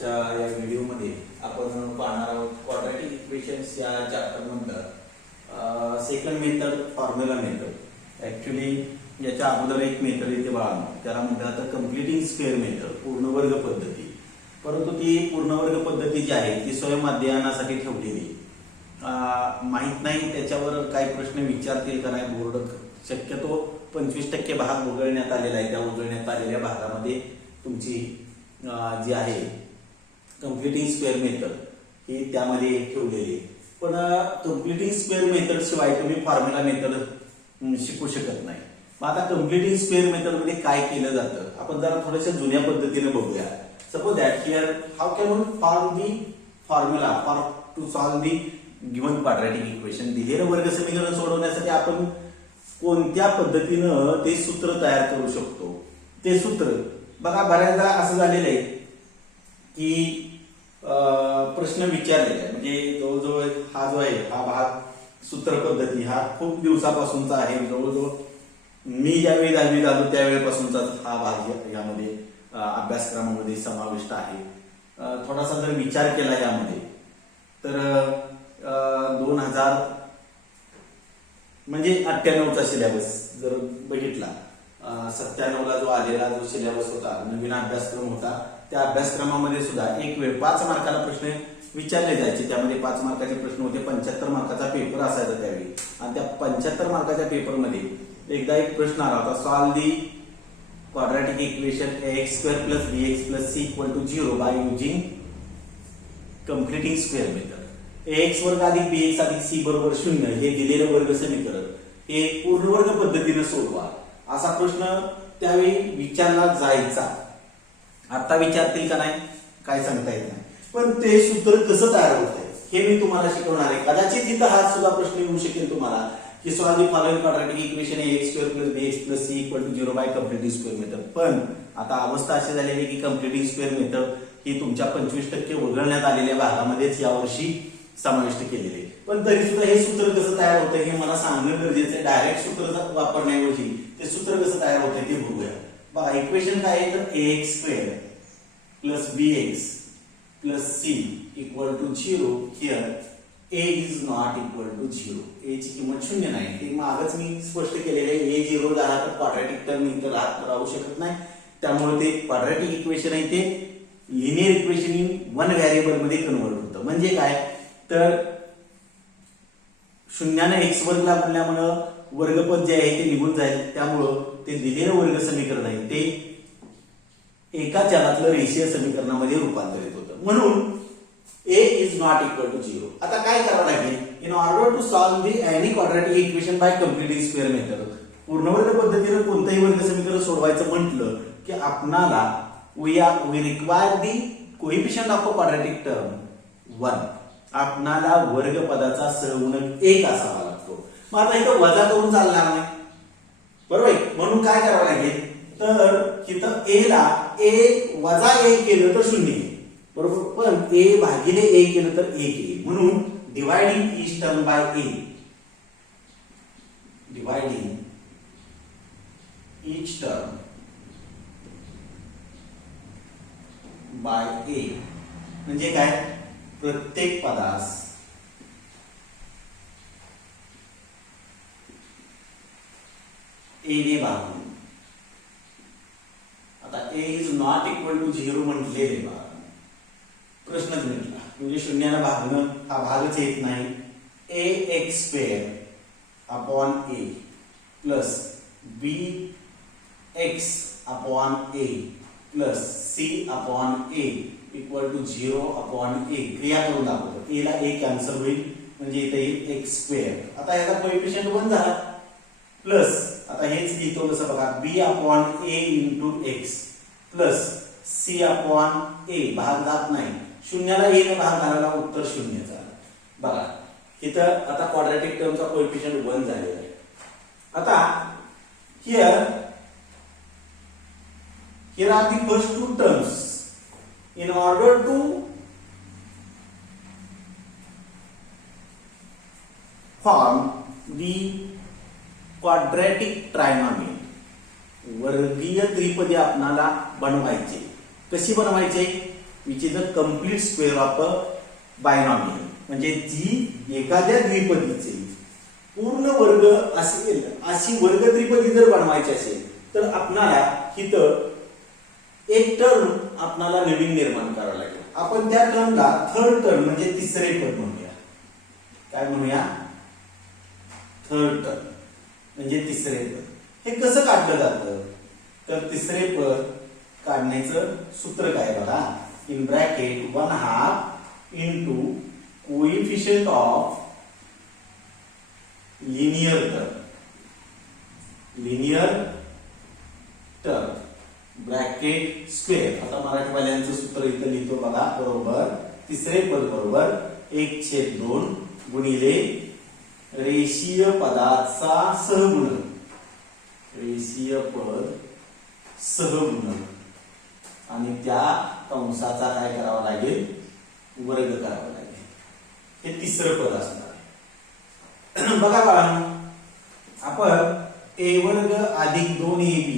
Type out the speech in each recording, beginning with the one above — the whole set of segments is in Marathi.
आजच्या या व्हिडिओमध्ये आपण पाहणार आहोत क्वाड्रॅटिक इक्वेशन्स या चॅप्टर मधलं second method formula method. Actually याच्या अगोदर एक मेथड येते बाळा, त्याला म्हणतात कंप्लिटिंग स्क्वेअर मेथड, पूर्णवर्ग पद्धती. परंतु ती पूर्णवर्ग पद्धती जी आहे ती स्वयं अध्ययनासाठी ठेवलेली. माहित नाही त्याच्यावर काही प्रश्न विचारतील का नाही बोर्ड. शक्यतो 25% भाग वगळण्यात आलेला आहे. त्या वगळण्यात आलेल्या भागामध्ये तुमची जी आहे कंप्लिटिंग स्क्वेअर मेथड ही त्यामध्ये ठेवलेली. पण कंप्लिटिंग स्क्वेअर मेथड शिवाय तुम्ही फॉर्म्युला मेथड शिकू शकत नाही. मग आता कंप्लिटिंग स्क्वेअर मेथड मध्ये काय केलं जातं आपण जरा थोड्याशा जुन्या पद्धतीने बघूया. Suppose that here how can we form the formula for to solve the given quadratic equation. दिलेलं वर्ग समीकरण सोडवण्यासाठी आपण कोणत्या पद्धतीनं ते सूत्र तयार करू शकतो. ते सूत्र बघा, बऱ्याचदा असं झालेलं आहे की प्रश्न विचारलेला आहे, म्हणजे जवळजवळ हा जो आहे हा भाग सूत्र पद्धती हा खूप दिवसापासूनचा आहे. जवळजवळ मी ज्यावेळी 10वी झालो त्यावेळेपासूनचा हा भाग यामध्ये अभ्यासक्रमामध्ये समाविष्ट आहे. थोडासा जर विचार केला यामध्ये तर 2000 म्हणजे 98चा सिलेबस जर बघितला, 97ला जो आलेला जो सिलेबस होता, नवीन अभ्यासक्रम होता, त्या अभ्यासक्रमामध्ये सुद्धा एक वेळ 5 मार्काला प्रश्न विचारले जायचे. त्यामध्ये 5 मार्काचे प्रश्न होते. 75 मार्काचा पेपर असायचा त्यावेळी. आणि त्या 75 मार्काच्या पेपरमध्ये एकदा एक प्रश्न आला होता, solve the quadratic equation ax² + bx + c = 0 by using completing square method. ax वर्ग अधिक bx अधिक c बरोबर 0 हे दिलेलं वर्ग समीकरण हे पूर्णवर्ग पद्धतीने सोडवा, असा प्रश्न त्यावेळी विचारला जायचा. आता विचारतील का नाही काय सांगता येत नाही. पण ते सूत्र कसं तयार होतंय हे मी तुम्हाला शिकवणार आहे. कदाचित इथं हा सुद्धा प्रश्न येऊ शकेल तुम्हाला की solve the following quadratic equation ax² + bx + c = 0 by completing square method. पण आता अवस्था अशी झालेली की कंप्लिटिंग स्क्वेअर मेथड ही तुमच्या 25% वगळण्यात आलेल्या भागामध्येच यावर्षी समाविष्ट केलेले. पण तरी सुद्धा हे सूत्र कसं तयार होतं हे मला सांगणं गरजेचं आहे. डायरेक्ट सूत्र वापरण्याऐवजी ते सूत्र कसं तयार होतं ते बघूया. बघा, इक्वेशन काय आहे तर ax² + bx + c = 0. Here a is not equal to 0. a ची किंमत 0 नाही. ते मागच मी स्पष्ट केलेले आहे. a 0 झाला तर क्वाड्रॅटिक टर्म इथं राहू शकत नाही. त्यामुळे ते क्वाड्रॅटिक इक्वेशन आहे ते linear equation in one variable मध्ये कन्वर्ट होतं. म्हणजे काय तर शून्याने x वर्गला गुणल्यामुळं वर्गपद जे आहे ते निघून जाईल. त्यामुळं ते दिलेलं वर्ग समीकरण आहे ते एका चलातलं रेषीय समीकरणामध्ये रूपांतरित होतं. म्हणून a is not equal to 0. आता काय करावं लागेल in order to solve the any quadratic equation by completing square method. पूर्णवर्ग पद्धतीने कोणतंही वर्ग समीकरण सोडवायचं म्हटलं की आपणाला we require the coefficient of a quadratic term 1. आपणाला वर्ग पदाचा सहगुणक 1 असावा लागतो. मग आता इथं वजा करून चालणार नाही, बरोबर आहे. म्हणून काय करावं लागेल तर इथं a ला a वजा 1 केलं तर 0 येईल, बरोबर. पण a भागिले a केलं तर 1 येईल. म्हणून dividing each term by a, dividing each term by a म्हणजे काय प्रत्येक पदास a ने भागून. आता a is not equal to 0 म्हटलेले बघा, प्रश्नच मिळाला म्हणजे शून्याला भागणं हा भागच येत नाही. ax² upon a plus bx upon a plus c upon a equal to 0 upon a. क्रिया करून दाखवतो. a ला a कॅन्सल होईल म्हणजे इथे येईल x². आता याचा कोएफिशियंट 1 झाला प्लस आता हेच लिहितो कसं बघा b upon a into x plus c upon a. भाग जात नाही, शून्याला a ने भाग घालायला उत्तर 0 झालं. बघा इथं आता क्वाड्रॅटिक टर्मचा कोएफिशियंट 1 झालेला आहे. आता here are the first two terms. In order to form the quadratic trinomial, वर्गीय त्रिपदी आपणाला बनवायचे. कशी बनवायचे which is a complete square of a binomial. म्हणजे जी एखाद्या द्विपदीचे पूर्ण वर्ग असेल अशी वर्ग त्रिपदी जर बनवायची असेल तर आपणाला इथं एक टर्म आपणाला नवीन निर्माण करावं लागेल. आपण त्या टर्मला थर्ड टर्म म्हणजे तिसरे पद म्हणूया. काय म्हणूया? थर्ड टर्म म्हणजे तिसरे पद. हे कसं काढलं जातं? तर तिसरे पद काढण्याचं सूत्र काय बघा. In bracket 1/2 into coefficient of linear term bracket square. आता मराठीवाल्यांचं सूत्र इथं लिहितो बघा. बरोबर तिसरे पद बरोबर 1/2 गुणिले रेषीय पदाचा सहगुणक. रेषीय पद सहगुणक आणि त्या कंसाचा काय करावा लागेल? वर्ग करावा लागेल. हे तिसरं पद असणार आहे. बघा बाळांनो, आपण a वर्ग अधिक 2ab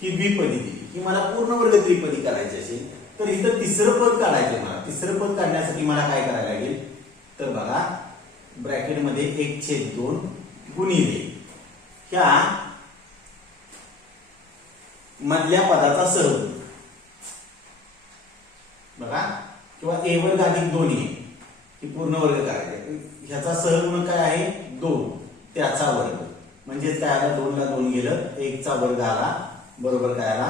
ही द्विपदी दिली. ही मला पूर्ण वर्ग त्रिपदी करायची असेल तर इथं तिसरं पद काढायचं. मला तिसरं पद काढण्यासाठी मला काय करायला लागेल? तर बघा ब्रॅकेटमध्ये 1/2 गुणिले ह्या मधल्या पदाचा सहगुणक बघा, किंवा a वर्ग अधिक 2a ही पूर्ण वर्ग करायचे. ह्याचा सहगुणक काय आहे? 2, त्याचा वर्ग. म्हणजेच काय आला? 2 ला 2 गेलं, 1 चा वर्ग आला. बरोबर काय आला?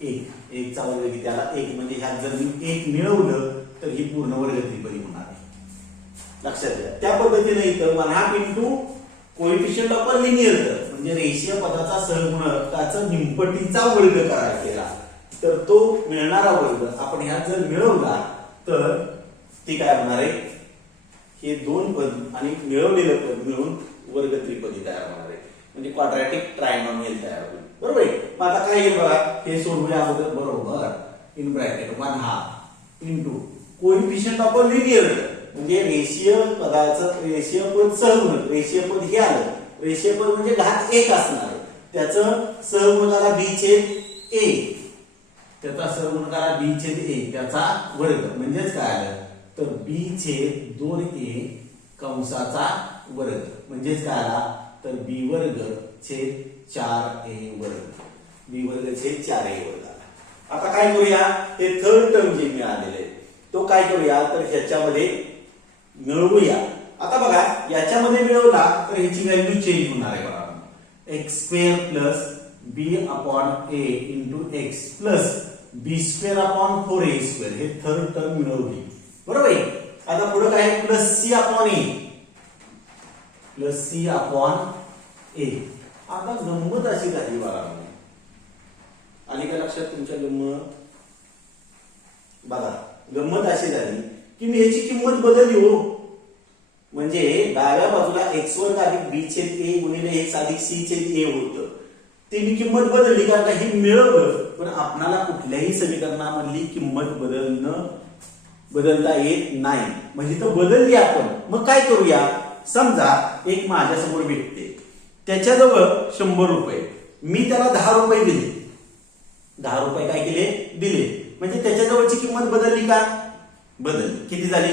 1. 1 चा वर्ग किती आला? 1. म्हणजे ह्यात जर मी 1 मिळवलं तर ही पूर्ण वर्ग त्रिपदी होणार आहे. लक्षात घ्या. त्या पद्धतीने इथं 1/2 into coefficient of a linear term म्हणजे रेषीय पदाचा सहगुणकाचा निमपटीचा वर्ग करायला केला तर तो मिळणारा वर्ग आपण ह्यात जर मिळवला तर ती काय होणार आहे? हे दोन पद आणि मिळवलेलं पद मिळून वर्ग त्रिपदी तयार होणार आहे. म्हणजे क्वाड्रॅटिक ट्रायनॉमियल तयार होईल. बरोबर आहे. मग आता काय येईल बघा, हे सोडवूया अगोदर. बरोबर in bracket 1/2 into coefficient of a linear term म्हणजे रेषीय पदाचं रेषीय पद सहगुणक. रेषीय पद हे आलं. रेषीय पद म्हणजे घात 1 असणार आहे. त्याचं सहगुणकाला b/a, त्याचा सहगुणकाला b/a त्याचा वर्ग. म्हणजेच काय आलं? तर b/2a कंसाचा वर्ग. म्हणजेच काय आला? तर b वर्ग छेद 4a वर्ग. b वर्ग छेद 4a वर्ग आला. आता काय करूया? हे थर्ड टर्म जे मिळालेले तो काय करूया? तर ह्याच्यामध्ये मिळवूया. आता बघा याच्यामध्ये मिळवला तर ह्याची व्हॅल्यू चेंज होणार आहे बघा. x² plus b/a into x plus b²/4a². हे थर्ड टर्म मिळवली. बरोबर आहे. आता पुढे काय? Plus c/a plus c/a. आता गंमत अशी झाली बघा. आणि काय लक्षात तुमच्या गंमत? बघा गंमत अशी झाली की मी याची किंमत बदलली हो. म्हणजे डाव्या बाजूला x² अधिक b/a गुणिले x अधिक c/a होतं. ती मी किंमत बदलली कारण का हे मिळवलं. पण आपणाला कुठल्याही समीकरणामधली किंमत बदलता येत नाही. म्हणजे तो बदलली आपण. मग काय करूया? समजा एक माझ्यासमोर भेटते, त्याच्याजवळ 100 रुपये, मी त्याला 10 रुपये दिले. 10 रुपये काय केले? दिले. म्हणजे त्याच्याजवळची किंमत बदलली का? बदलली. किती झाली?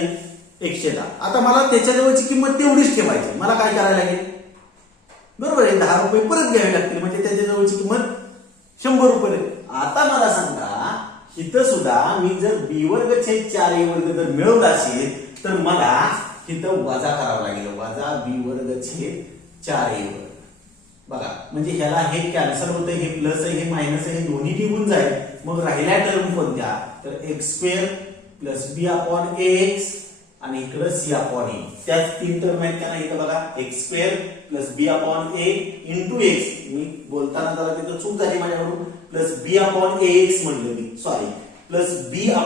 110. आता मला त्याच्याजवळची किंमत तेवढीच ठेवायची. मला काय करायला लागेल? बरोबर आहे, 10 रुपये परत घ्यावे लागतील. म्हणजे त्याच्याजवळची किंमत 100 रुपये. आता मला सांगा इथं सुद्धा मी जर b वर्ग छेद 4a वर्ग जर मिळवला असेल तर मला इथं वजा करावं लागेल. वजा b वर्ग छेद 4a वर्ग. बघा म्हणजे ह्याला हे कॅन्सल होतं. हे प्लस आहे, हे मायनस आहे, हे दोन्ही निघून जाईल. मग राहिल्या टर्म कोणत्या? तर x² प्लस b/ax आणि इकडं c/a. त्याच 3 टर्म आहेत का नाही? इथं बघा x² plus b/a into x. मी बोलताना जरा तिथं चूक झाली माझ्याकडून. प्लस b/ax म्हणलं मी. Sorry, plus b/a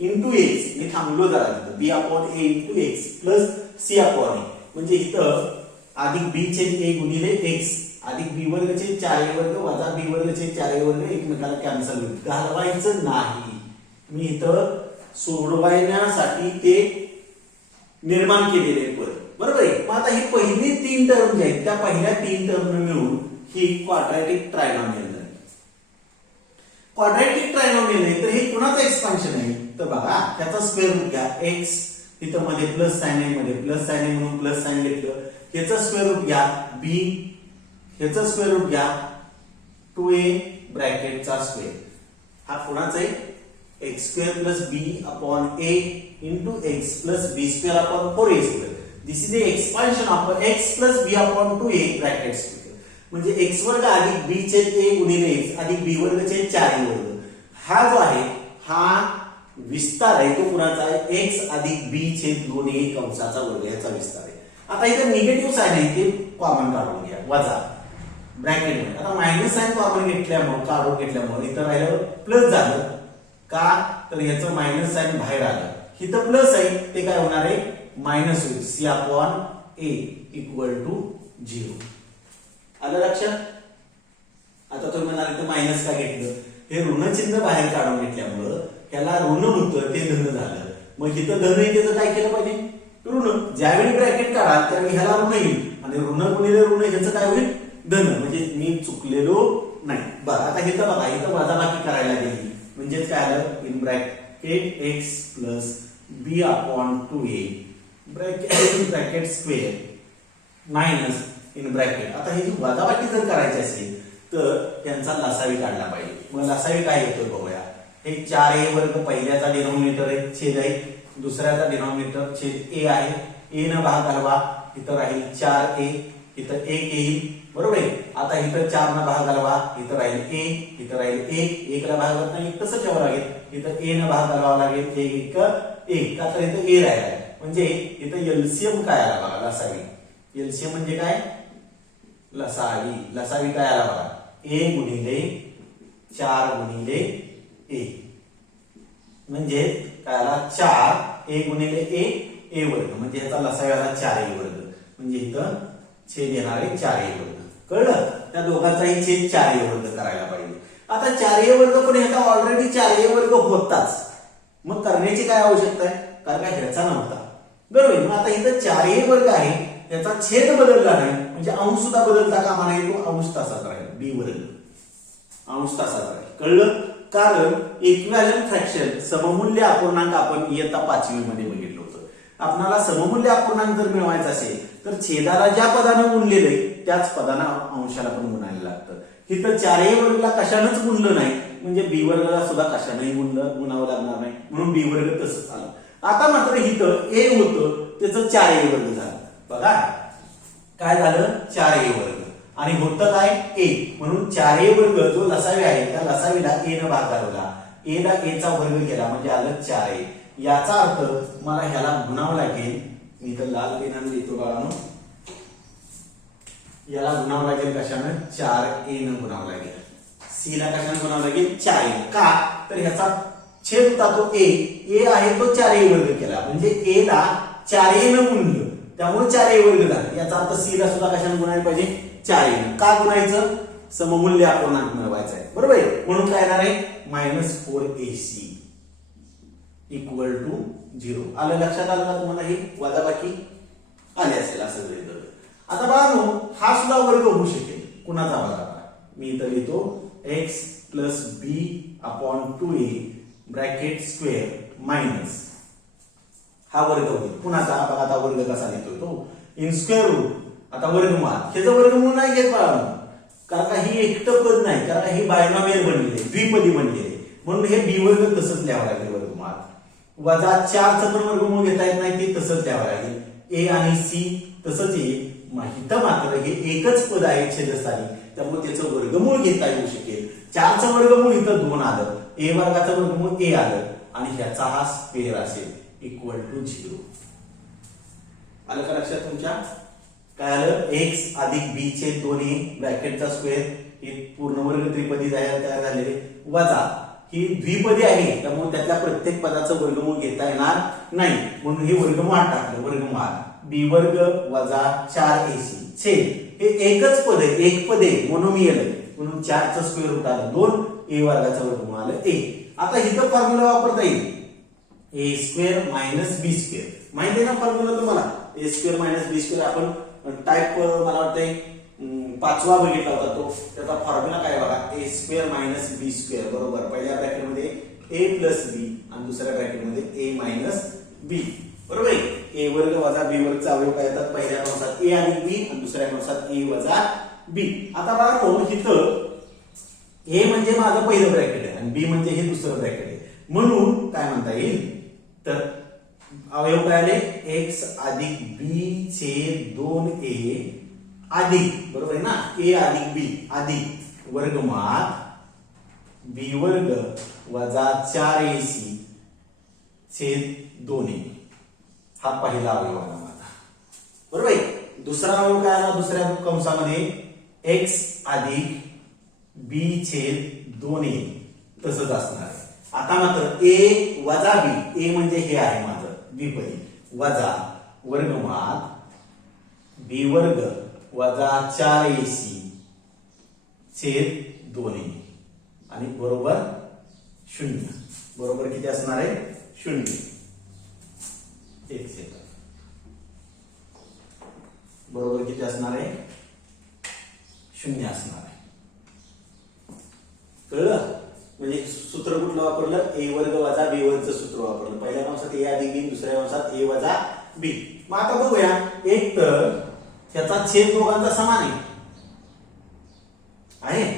into x. मी थांबलो जरा तिथं. b/a into x plus c/a. म्हणजे इथं अधिक b/a गुणिले x अधिक b वर्ग छेद 4a वर्ग वजा b वर्ग छेद 4a वर्ग एकमेकाला कॅन्सल होईल. घालवायचं नाही. मी इथं सोडवण्यासाठी ते निर्माण केलेले पद. बरोबर आहे. मग आता ही पहिली 3 टर्म जे आहेत त्या पहिल्या 3 टर्म मिळून ही क्वाड्रॅटिक ट्रायनॉमियल झाली. क्वाड्रॅटिक ट्रायनॉमियल नाही तर हे कुणाचं एक्सपान्शन आहे तर बघा त्याचा स्क्वेअर रूट घ्या एक्स इथं मध्ये प्लस साइन आहे मध्ये प्लस साइन आहे म्हणून प्लस साइन घेतलं ह्याचं स्क्वेअर रूट घ्या बी ह्याचं स्क्वेअर रूट घ्या 2a ब्रॅकेटचा स्क्वेअर हा कुणाचा आहे x square plus b upon a into x plus b square upon 4a square this is the expansion of x plus b upon 2a bracket square म्हणजे एक्स वर्ग अधिक बी छेद a गुणिले एक्स अधिक बी वर्ग छेद 4a वर्ग हा जो आहे हा विस्तार आहे तो कुणाचा आहे एक्स अधिक बी छेद 2a कंसाचा वर्ग याचा विस्तार आहे आता इथे निगेटिव्ह साइन आहे ते कॉमन काढून घ्या वजा ब्रॅकेट मध्ये आता मायनस साइन कॉमन घेतल्यामुळे काढून घेतल्यामुळे इथं राहिलं प्लस झालं का तर याचं मायनस साइन बाहेर आलं इथं प्लस आहे ते काय होणार आहे मायनस होईल c upon a equal to 0 आलं लक्षात आता तुम्ही म्हणाल इथं मायनस का घेतलं हे ऋण चिन्ह बाहेर काढून घेतल्यामुळं त्याला ऋण होतं ते धन झालं मग इथं धन आहे त्याचं काय केलं पाहिजे ऋण ज्यावेळी ब्रॅकेट काढाल त्यावेळी ह्याला ऋण येईल आणि ऋण गुणिले ऋण ह्याचं काय होईल धन म्हणजे मी चुकलेलो नाही बरं आता इथं बघा इथं वजाबाकी करायला गेली म्हणजेच काय आलं in bracket x plus b upon 2a bracket square minus in bracket आता ही जी वजाबाकी जर करायची असेल तर यांचा लसावी काढला पाहिजे मग लसावी काय येतो बघूया हे 4a वर्ग पहिल्याचा डिनॉमिनेटर आहे छेद आहे दुसऱ्याचा डिनॉमिनेटर छेद a आहे a न भाग घालवा इथं राहील 4a इथं 1 येईल बरोबर आहे आता इथं 4 न भाग घालवा इथं राहील a इथं राहील 1 ला भाग घालत नाही तसं ठेवावं लागेल इथं a न भाग घालावा लागेल 1 का तर इथं a राहिलाय म्हणजे इथं एलसीएम काय आला बघा लसावी एलसीएम म्हणजे काय लसावी काय आला बघा a गुणिले 4 गुणिले a म्हणजे काय आला 4 a गुणिले a वर्ग म्हणजे ह्याचा लसावी आला 4a वर्ग म्हणजे इथं छेद येणार आहे 4a वर्ग कळलं त्या दोघांचाही छेद 4a वर्ग करायला पाहिजे आता 4a वर्ग पण ह्याचा ऑलरेडी 4a वर्ग होताच मग करण्याची काय आवश्यकता आहे कारण काय ह्याचा नव्हता बरोबर मग आता इथं 4a वर्ग आहे त्याचा छेद बदलला नाही म्हणजे अंश सुद्धा बदलता कामा नये तो अंश तसाच राहील b वर्ग अंश तसाच राहील कळलं कारण इक्विव्हॅलेंट फ्रॅक्शन सममूल्य अपूर्णांक आपण इयत्ता 5वी मध्ये बघितलं होतं आपल्याला सममूल्य अपूर्णांक जर मिळवायचा असेल तर छेदाला ज्या पदाने गुणलेलं आहे त्याच पदाने अंशाला पण गुणायला लागतं इथं 4a वर्गला कशानंच गुणलं नाही म्हणजे b वर्गाला सुद्धा कशानेही गुणावं लागणार नाही म्हणून b वर्ग तसंच आलं आता मात्र इथं a होतं त्याचं 4a वर्ग झालं बघा काय झालं 4a वर्ग आणि होतं काय a म्हणून 4a वर्ग जो लसावी आहे त्या लसावीला a न भाग घालवला a ला a चा वर्ग केला म्हणजे आलं 4a याचा अर्थ मला ह्याला गुणावं लागेल मी तर लाल पेनाने लिहितो बाळांनो याला गुणावं लागेल कशानं 4a न गुणावं लागेल c ला कशानं गुणावं लागेल 4a का तर ह्याचा छेद होता तो a आहे तो 4a वर्ग केला म्हणजे a ला 4a न गुणलं त्यामुळे 4a वर्ग झाला याचा अर्थ c ला सुद्धा कशाने गुणायला पाहिजे 4a का गुणायचं सममूल्य अपूर्णांक मिळवायचा आहे बरोबर आहे म्हणून काय येणार आहे -4ac इक्वल टू 0 आलं लक्षात आलं का तुम्हाला ही वजाबाकी आली असेल असं गृहीत धरू आता बाळांनो हा सुद्धा वर्ग होऊ शकेल कुणाचा बघा मी इथं लिहितो x plus b upon 2a bracket square minus हा वर्ग होईल कुणाचा बघा आता वर्ग कसा लिहितोय तो इन स्क्वेअर रूट आता वर्गमूळ ह्याचं वर्गमूळ नाही घेत बाळांनो कारण का ही एकटं पद नाही कारण ही बायनॉमियल बनलेली द्विपदी बनलेली म्हणून हे b वर्ग तसंच लिहावं लागेल वर्गमूळ वजा 4 चं पण वर्गमूळ घेता येत नाही ते तसंच लिहावं लागेल a आणि c तसंच येईल इथं मात्र हे एकच पद आहे छेदस्थानी त्यामुळे त्याचं वर्गमूळ घेता येऊ शकेल 4 चं वर्गमूळ इथं 2 आलं a वर्गाचं वर्गमूळ a आलं आणि ह्याचा हा स्क्वेअर असेल इक्वल टू 0 आलं का लक्षात तुमच्या काय आलं x अधिक b छेद 2a ब्रॅकेटचा स्क्वेअर हे पूर्ण वर्ग त्रिपदी तयार झालेले वजा ही द्विपदी आहे त्यामुळे त्यातल्या प्रत्येक पदाचं वर्गमूळ घेता येणार नाही म्हणून हे वर्गमूळ टाकलं वर्गमूळ b वर्ग वजा 4ac छेद हे एकच पद आहे एक पद आहे मोनोमियल आहे म्हणून 4 चं स्क्वेअर रूट आलं 2 a वर्गाचं वर्गमूळ आलं a आता इथं फॉर्म्युला वापरता येईल a square minus b square माहिती आहे ना फॉर्म्युला तुम्हाला a square minus b square आपण टाइप मला वाटतंय 5वा बघितला होता तो त्याचा फॉर्म्युला काय बघा a square minus b square बरोबर पहिल्या ब्रॅकेट मध्ये ए प्लस बी आणि दुसऱ्या ब्रॅकेटमध्ये ए मायनस बी. बरोबर आहे. ए वर्ग वजा बी वर्गचा अवयव काय येतात? पहिल्या कंसात ए आणि बी आणि दुसऱ्या कंसात ए वजा बी. आता बघा इथं ए म्हणजे माझं पहिलं ब्रॅकेट आहे आणि बी म्हणजे हे दुसरं ब्रॅकेट आहे, म्हणून काय म्हणता येईल तर अवयव काय आले? एक्स अधिक बी छेद 2a अधिक, बरोबर आहे ना, ए अधिक बी अधिक वर्गमात बी वर्ग वजा 4ac छेद 2a. हा पहिला अवयव आला माझा. बरोबर आहे. दुसरा अवयव काय आला? दुसऱ्या कंसामध्ये एक्स अधिक बी छेद 2a तसंच असणार आहे. आता मात्र ए वजा बी, ए म्हणजे हे आहे माझं बी पदी वजा वर्गमात बी वर्ग वजा 4ac छेद 2a आणि बरोबर 0. बरोबर किती असणार आहे? 0. एक सेकंड. बरोबर किती असणार आहे? 0 असणार आहे. कळलं? म्हणजे सूत्र कुठलं वापरलं? ए वर्ग वजा बी वर्गचं सूत्र वापरलं. पहिल्या कंसात ए अधिक बी, दुसऱ्या कंसात ए वजा बी. मग आता बघूया, एक तर त्याचा छेद दोघांचा समान आहे,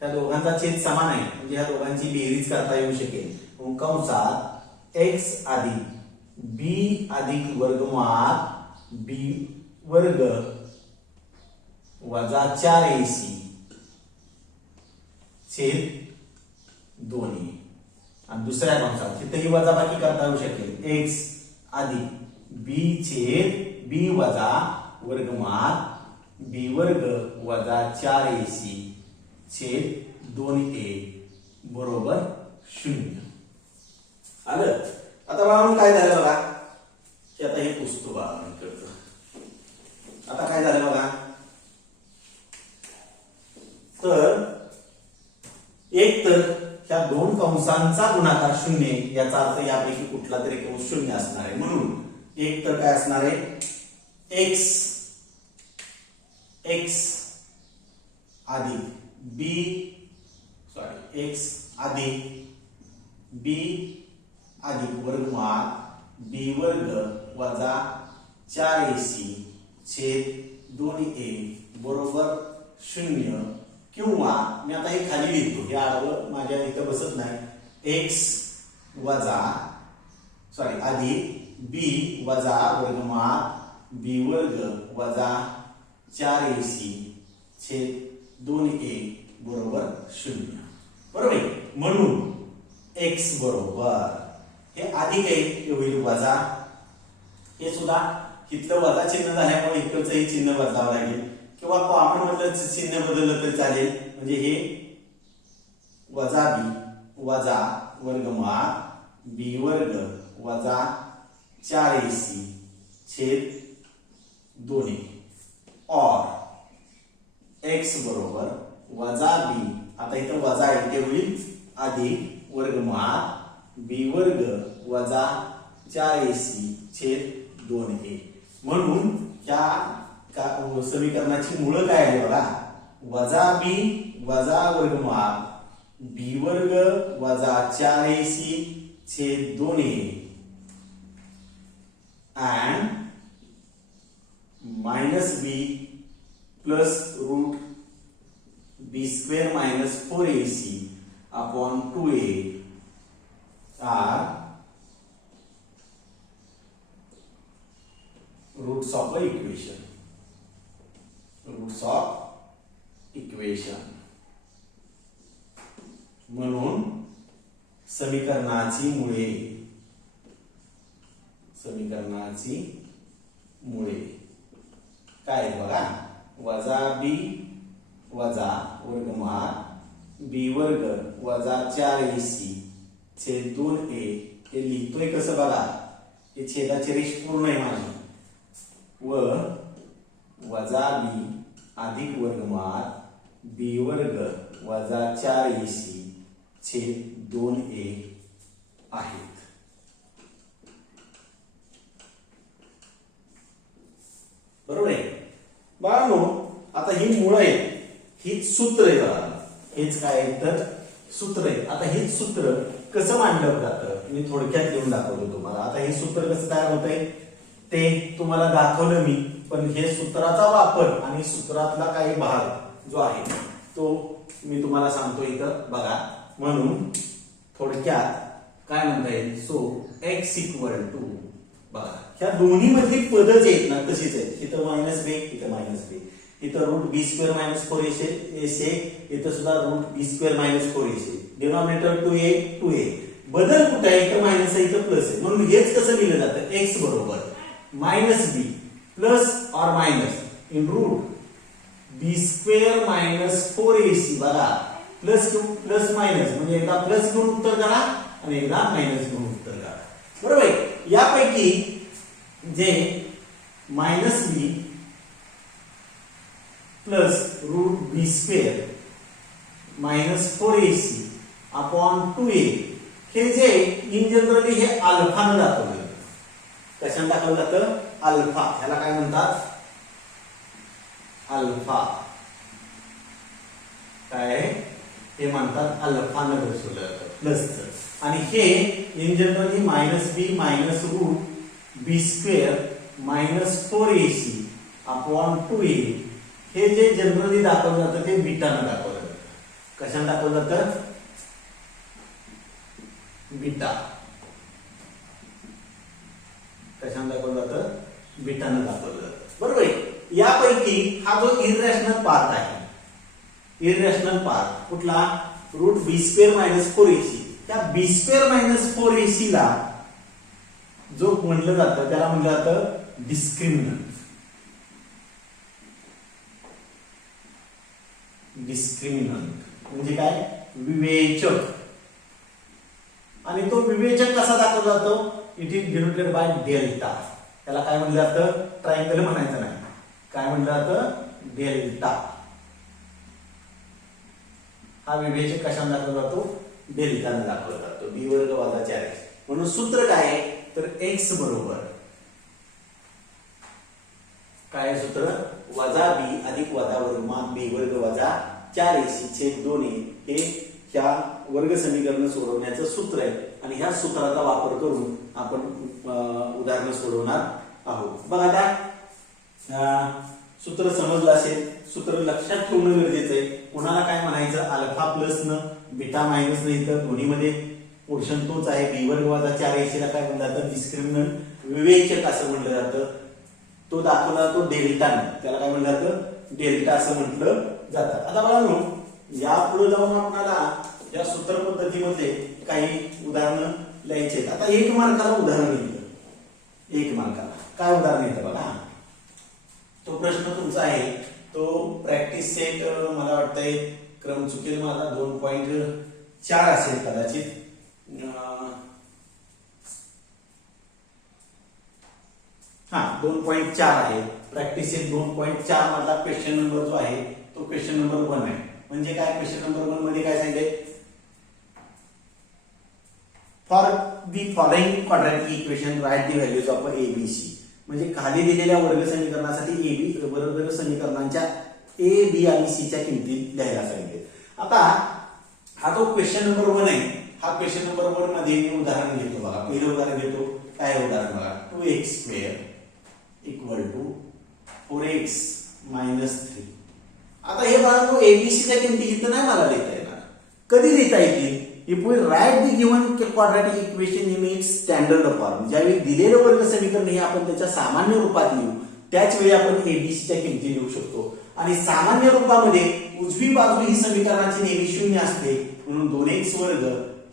त्या दोघांचा छेद समान आहे म्हणजे ह्या दोघांची बेरीज करता येऊ शकेल. मग कंसात एक्स अधिक बी अधिक वर्गमात बी वर्ग वजा 4ac छेद 2a आणि दुसऱ्या कंसात तिथेही वजाबाकी करता येऊ शकेल. एक्स अधिक बी छेद बी वजा वर्गमात बी वर्ग वजा 4ac छेद 2a बरोबर 0. आलं? आता बघा काय झालं बघा की आता हे पुसतो बघा इकडचं. आता काय झालं बघा तर एक तर ह्या दोन कंसांचा गुणाकार 0 याचा अर्थ यापैकी कुठला तरी कंस 0 असणार आहे, म्हणून एक तर काय असणार आहे? एक्स अधिक बी एक्स अधिक बी अधिक वर्गमात बी वर्ग वजा 4ac छेद 2a बरोबर 0. किंवा मी आता हे खाली लिहितो, हे आडवं माझ्या इथं बसत नाही. एक्स वजा अधिक बी वजा वर्गमात बी वर्ग वजा 4ac छेद 2a बरोबर 0. बरोबर आहे. म्हणून एक्स बरोबर हे अधिक आहे ते होईल वजा. हे सुद्धा इथलं वजा चिन्ह झाल्यामुळे इकडचं हे चिन्ह बदलावं लागेल किंवा कॉमन मधलं चिन्ह बदललं तरी चालेल. म्हणजे हे वजा बी वजा वर्गमात बी वर्ग वजा 4ac छेद 2a और एक्स बरोबर वजा बी, आता इथं वजा आहे ते होईल अधिक वर्गमात बी वर्ग वजा 4ac छेद 2a. म्हणून या समीकरणाची मूळ काय आहे बघा? वजा बी वजा वर्गमात बी वर्ग वजा 4ac छेद 2a and minus b plus root b square minus 4ac upon 2a are roots of the equation. Roots of equation. म्हणून समीकरणाची मुळे काय आहे बघा? वजा बी वजा वर्गमात बी वर्ग वजा 4ac छेद 2a. हे लिहितोय कसं बघा? हे छेदाची रेष पूर्ण आहे माझी. व वजा बी अधिक वर्गमात बी वर्ग वजा 4ac छेद 2a आहेत. बरोबर आहे बाळांनो? आता ही मूळ आहेत, हीच सूत्र आहे बघा. हेच काय आहे तर सूत्र आहे. आता हे सूत्र कसं मांडलं जातं मी थोडक्यात लिहून दाखवतो तुम्हाला. आता हे सूत्र कसं तयार होतंय ते तुम्हाला दाखवलं मी, पण हे सूत्राचा वापर आणि सूत्रातला काही भाग जो आहे तो मी तुम्हाला सांगतो इथं बघा. म्हणून थोडक्यात काय म्हणता येईल, सो x इक्वल टू बघा ह्या दोन्ही मधली पद जे आहेत ना तशीच आहेत. इथं मायनस बी, इथं मायनस बी, इथं route b square minus 4ac, इथं सुद्धा root b square minus 4ac, denominator 2a. बदल कुठे आहे, इथं मायनस आहे इथं प्लस आहे. म्हणून हेच कसं लिहिलं जातं, x बरोबर मायनस बी प्लस और minus in root b square minus 4ac. बघा प्लस प्लस मायनस म्हणजे एकदा प्लस घेऊन उत्तर करा आणि एकदा मायनस घेऊन उत्तर करा. बरोबर आहे. यापैकी जे minus b plus root b square minus 4ac upon 2a हे जे इन जनरली हे अल्फानं दाखवलं. कशाने दाखवलं जातं, अल्फा. ह्याला काय म्हणतात, अल्फा. काय हे म्हणतात अल्फानं दर्शवलं जातं प्लसचं. आणि हे in generally minus b minus root b square minus 4ac upon 2a हे जे जनरली दाखवलं जातं ते बीटानं दाखवलं जातं. कशाने दाखवलं जातं, बीटा. कशाने दाखवलं जातं, बीटानं दाखवलं जातं. बरोबर आहे. यापैकी हा जो इररॅशनल पार्ट आहे, इररॅशनल पार्ट कुठला, route b square minus 4ac. त्या बी स्क्वेअर मायनस 4ac ला जो म्हटलं जातं त्याला म्हटलं जातं डिस्क्रिमिनंट. डिस्क्रिमिनंट म्हणजे काय, विवेचक. आणि तो विवेचक कसा दाखवला जातो, it is denoted by delta. त्याला काय म्हटलं जातं, ट्रायंगल म्हणायचं नाही, काय म्हटलं जातं, डेल्टा. हा विवेचक कशाने दाखवला जातो, डेल्टाने दाखवला जातो. बी वर्ग वजा 4x. म्हणून सूत्र काय आहे तर x बरोबर काय सूत्र, वजा बी अधिक वजा वर्गमान बी वर्ग वजा 4ac छेद 2a हे ह्या वर्ग समीकरण सोडवण्याचं सूत्र आहे. आणि ह्या सूत्राचा वापर करून आपण उदाहरण सोडवणार आहोत. बघा आता सूत्र समजलं असेल. सूत्र लक्षात ठेवणं गरजेचं आहे. कोणाला काय म्हणायचं, अल्फा प्लस न बीटा मायनस न, इथं दोन्हीमध्ये पोर्शन तोच आहे. बी वर्ग वजा 4ac ला काय म्हणलं जातं, डिस्क्रिमिनंट, विवेचक असं म्हणलं जातं. तो दाखवला तो डेल्टाने, त्याला काय म्हणलं जातं, डेल्टा असं म्हटलं जातं. आता बघा या पुढे जाऊन आपल्याला या सूत्र पद्धतीमध्ये काही उदाहरणं लिहायची आहेत. आता 1 मार्काला उदाहरण लिहिलं, 1 मार्काला काय उदाहरण येतं बघा. तो प्रश्न तुमचा आहे तो प्रॅक्टिस सेट, मला वाटतंय क्रम चुकेल माझा, 2.4 असेल कदाचित. हा 2.4 आहे. प्रॅक्टिस सेट 2.4 मधला क्वेश्चन नंबर जो आहे तो क्वेश्चन नंबर 1 आहे. म्हणजे काय, क्वेश्चन नंबर 1 मध्ये काय सांगितले, for the following quadratic equation write the values of a b c. म्हणजे खाली दिलेल्या वर्ग समीकरणासाठी ए बी वर्ग समीकरणांच्या ए बी आणि सी च्या किमती लिहायला सांगितले. आता हा तो क्वेश्चन नंबर 1 आहे. हा क्वेश्चन नंबर 1 मध्ये मी उदाहरण घेतो बघा. पहिलं उदाहरण घेतो, काय उदाहरण बघा, 2x square equal to 4x minus 3. आता हे बघा एबीसी च्या किमती इथं नाही मला लिहिता येणार. कधी लिहिता येतील, if we write the given quadratic equation in its standard form. ज्यावेळी दिलेलं वर्ग समीकरण हे आपण त्याच्या सामान्य रूपात लिहू त्याच वेळी आपण एबीसी च्या किमती लिहू शकतो. आणि सामान्य रूपामध्ये उजवी बाजू ही समीकरणाची नेहमी 0 असते. म्हणून 2x वर्ग